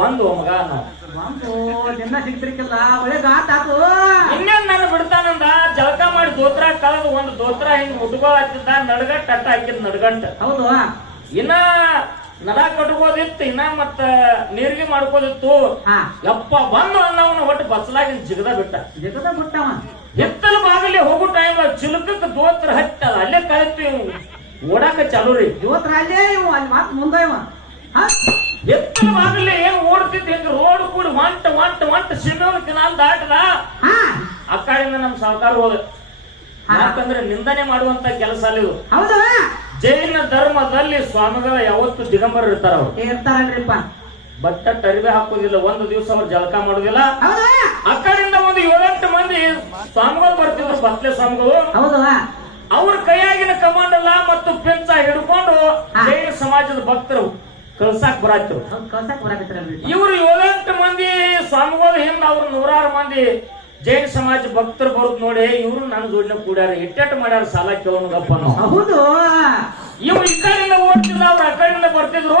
ಬಂದು ಮಗ ನಾವು ದಿನ ಸಿಗ್ತಿರ್ಕಿಲ್ಲ ಒಳ್ಳೆ ಆತಾತು ಇನ್ನೇನ್ ನಾನು ಬಿಡ್ತಾನಂದ ಜಳಕ ಮಾಡಿ ದೋತ್ರ ಕಳೆದು ಒಂದು ದೋತ್ರ ಹಿಂಗ್ ಹುಡುಗೋಳ ಹಾಕಿದ್ದ ನಡ್ಗಟ್ಟ ಅಟ್ಟ ಹಾಕಿದ್ ನಡ್ಗಂಟ. ಹೌದು ಇನ್ನ ನಡ ಕಟ್ಕೋದಿತ್ತು ಇನ್ನ ಮತ್ತ ನೀರ್ಗಿ ಮಾಡ್ಕೋದಿತ್ತು. ಯಪ್ಪ ಬಂದು ಅನ್ನವನ್ನ ಒಟ್ಟು ಬಸಲಾಗಿನ ಜಿಗದ ಬಿಟ್ಟವ ಎತ್ತಲ ಬಾಗಲಿ ಹೋಗೋ ಟೈಮ್ ಚಿಲಕಕ್ಕೆ ದೋತ್ರ ಹತ್ತದ ಅಲ್ಲೇ ಕಳಿತು ಓಡಾಕ ಚಾಲು ರೀ. ದೋತ್ರ ಅಲ್ಲೇ ಇವು ಅಲ್ಲಿ ಮಾತ್ ಮುಂದ ಇವ ಎತ್ತಲ ಬಾಗಲಿ ಏನ್ ಓಡ್ತಿತ್ತು ಹಿಂಗ ರೋಡ್ ಕೂಡಿ ಒಂಟ ಸಿಮೆಂಟ್ ಕಿನಾಲ್ ದಾಟದ ಆ ಕಡೆಯಿಂದ ನಮ್ ಸರ್ಕಾರ ಹೋದ. ಯಾಕಂದ್ರೆ ನಿಂದನೆ ಮಾಡುವಂತ ಕೆಲಸ ಅಲ್ಲಿ ಇದು. ಹೌದು ಜೈನ ಧರ್ಮದಲ್ಲಿ ಸ್ವಾಮಿಗಳ ಯಾವತ್ತು ದಿಗಂಬರ ಇರ್ತಾರ ಅವ್ರು ಇರ್ತಾರಲ್ರಿಪ್ಪ. ಬಟ್ಟ ಅರಿವೆ ಹಾಕೋದಿಲ್ಲ, ಒಂದು ದಿವಸ ಅವ್ರು ಜಳಕ ಮಾಡೋದಿಲ್ಲ. ಆ ಕಡೆಯಿಂದ ಒಂದು 7-8 ಮಂದಿ ಸ್ವಾಮಿಗಳು ಬರ್ತಿದ್ರು, ಬತ್ಲೆ ಸ್ವಾಮಿಗಳು. ಹೌದು ಅವ್ರ ಕೈಯಾಗಿನ ಕಮಾಂಡಲ್ಲ ಮತ್ತು ಪೆಂಚ ಹಿಡ್ಕೊಂಡು ಜೈನ ಸಮಾಜದ ಭಕ್ತರು ಕಳ್ಸಾಕ್ ಬರಾತಿರು. ಇವ್ರು 7-8 ಮಂದಿ ಸ್ವಾಮಿಗಳು ಹಿಂದ ಅವ್ರು 100 ಮಂದಿ ಜೈನ ಸಮಾಜ ಭಕ್ತರು ಬರುದ್ ನೋಡಿ ಇವ್ರು ನನ್ನ ಜೋಡಿನ ಕೂಡ್ಯಾರ ಇಟ್ಟೆಟ್ ಮಾಡ್ಯಾರ ಸಾಲ ಕೇಳೋಣಗಪ್ಪ ನಾವು. ಹೌದು ಇವ್ ಈ ಕಡೆಯಿಂದ ಓಡ್ತಿದ್ದ ಅವ್ರು ಆ ಕಡೆಯಿಂದ ಬರ್ತಿದ್ರು.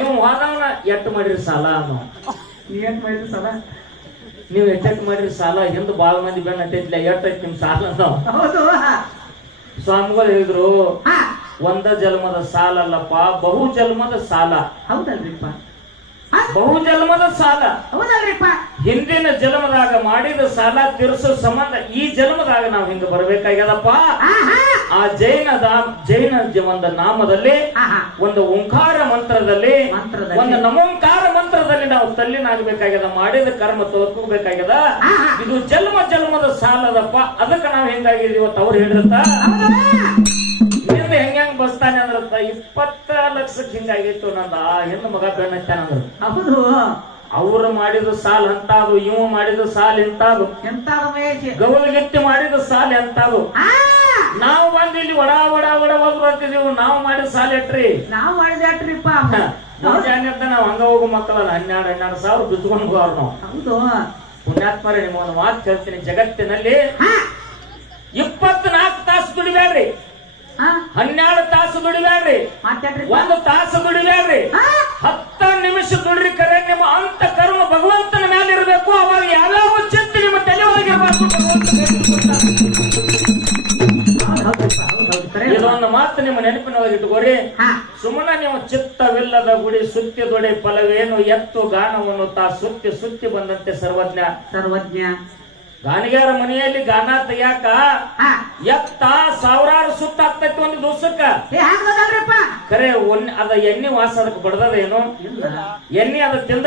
ಇವ್ ಹೋದವನ ಎಟ್ಟು ಮಾಡಿರಿ ಸಾಲ ಅನ್ನೋ ಮಾಡಿದ್ರು ಸಾಲ ನೀವ್ ಎಟ್ಟೆಟ್ ಮಾಡಿರಿ ಸಾಲ ಹಿಂದ್ ಬಾಳ ಮಂದಿ ಬೆನ್ನ ಹತ್ತೈತಿಲ್ಲ ಎಟ್ಟೈತಿ ನಿಮ್ ಸಾಲ ಅನ್ನೋ. ಹೌದು ಸ್ವಾಮಿಗಳು ಹೇಳಿದ್ರು ಒಂದ ಜನ್ಮದ ಸಾಲ ಅಲ್ಲಪ್ಪ, ಬಹು ಜನ್ಮದ ಸಾಲ. ಹೌದಲ್ರಿಪ್ಪ, ಬಹು ಜನ್ಮದ ಸಾಲ. ಹೌದಲ್ರಿಪ್ಪ, ಹಿಂದಿನ ಜನ್ಮದಾಗ ಮಾಡಿದ ಸಾಲ ತೀರಿಸೋ ಸಂಬಂಧ ಈ ಜನ್ಮದಾಗ ನಾವ್ ಹಿಂಗ ಬರ್ಬೇಕಾಗ್ಯದಪ್ಪ. ಆ ಜೈನ ಒಂದು ನಾಮದಲ್ಲಿ, ಒಂದು ಓಂಕಾರ ಮಂತ್ರದಲ್ಲಿ, ಒಂದು ನಮೋಂಕಾರ ಮಂತ್ರದಲ್ಲಿ ನಾವು ತಲ್ಲಿನಾಗಬೇಕಾಗ್ಯದ. ಮಾಡಿದ ಕರ್ಮ ತೋರ್ಕೋಬೇಕಾಗ್ಯದ. ಇದು ಜನ್ಮದ ಸಾಲದಪ್ಪ. ಅದಕ್ಕೆ ನಾವ್ ಹೆಂಗಾಗಿದೀವಿ ಇವತ್ತು ಅವ್ರು ಹೇಳಿರ್ತ ಹೆಂಗ್ ಬಸ್ತಾನೆ ಅಂದ್ರ 20 ಲಕ್ಷಕ್ಕೆ ಹಿಂಗಾಗಿತ್ತು ನಂದ ಹೆಣ್ಣು ಮಗ ಬೆಣ್ಣತ್ತಾನಂದ್ರು. ಹೌದು ಅವ್ರು ಮಾಡಿದ ಸಾಲ ಎಂತಾದು, ಇವ ಮಾಡಿದ ಸಾಲ ಎಂತಾದು, ಗೌಲಗೆತ್ತಿ ಮಾಡಿದ ಸಾಲ ಎಂತಾದು. ನಾವು ಬಂದು ಇಲ್ಲಿ ಒಡ ಬರ್ತಿದೀವಿ. ನಾವು ಮಾಡಿದ ಸಾಲ ಎಟ್ರಿ, ನಾವು ಮಾಡಿದ ಎಟ್ರಿಪ್ಪ. ನಾವ್ ಹಂಗ ಹೋಗೋ ಮಕ್ಕಳಲ್ಲ 12 ಸಾವಿರ ಬಿಚ್ಕೊಂಡು ಹೋಗೋರು ನಾವು. ಹೌದು ಪುಣ್ಯಾತ್ಮರೇ, ನಿಮ್ಮ ಒಂದು ಮಾತು ಕೇಳ್ತೀನಿ. ಜಗತ್ತಿನಲ್ಲಿ 24 ತಾಸು ದುಡಿಬ್ಯಾಡ್ರಿ, 12 ತಾಸು ದುಡಿಬ್ಯಾಡ್ರಿ, 1 ತಾಸು ದುಡಿಬ್ಯಾಡ್ರಿ, 10 ನಿಮಿಷ ದುಡ್ರಿ. ಕರೆ ನಿಮ್ಮ ಅಂತ ಕರ್ಮ ಭಗವಂತನ ಮೇಲೆ ಇರಬೇಕು. ಅವಾಗ ಯಾವ್ಯಾವ ಚಿಂತೆ ನಿಮ್ಮ ತಲೆ ಒಳಗಿರಬಾರ್ದು. ಇದೊಂದು ಮಾತು ನಿಮ್ಮ ನೆನಪಿನೊಳಗೆ ಇಟ್ಕೋರಿ. ಸುಮ್ಮನೆ ನೀವು ಚಿತ್ತವಿಲ್ಲದ ಗುಡಿ ಸುತ್ತಿ ದೊಡೆ ಫಲವೇನು, ಎತ್ತು ಗಾನವನ್ನು ತಾ ಸುತ್ತಿ ಬಂದಂತೆ ಸರ್ವಜ್ಞ. ಗಾಣಿಗಾರ ಮನೆಯಲ್ಲಿ ಗಾನ ತೆಗಿಯಾಕ ಎತ್ತ 1000 ಸುತ್ತ ಆಗ್ತೈತಿ ಒಂದು ದಿವಸಕ್ಕ. ಖರೆ ಅದ ಎಣ್ಣೆ ವಾಸ ಅದಕ್ಕೆ ಬಡದದ ಏನು, ಎಣ್ಣೆ ಅದ ತಿಂದ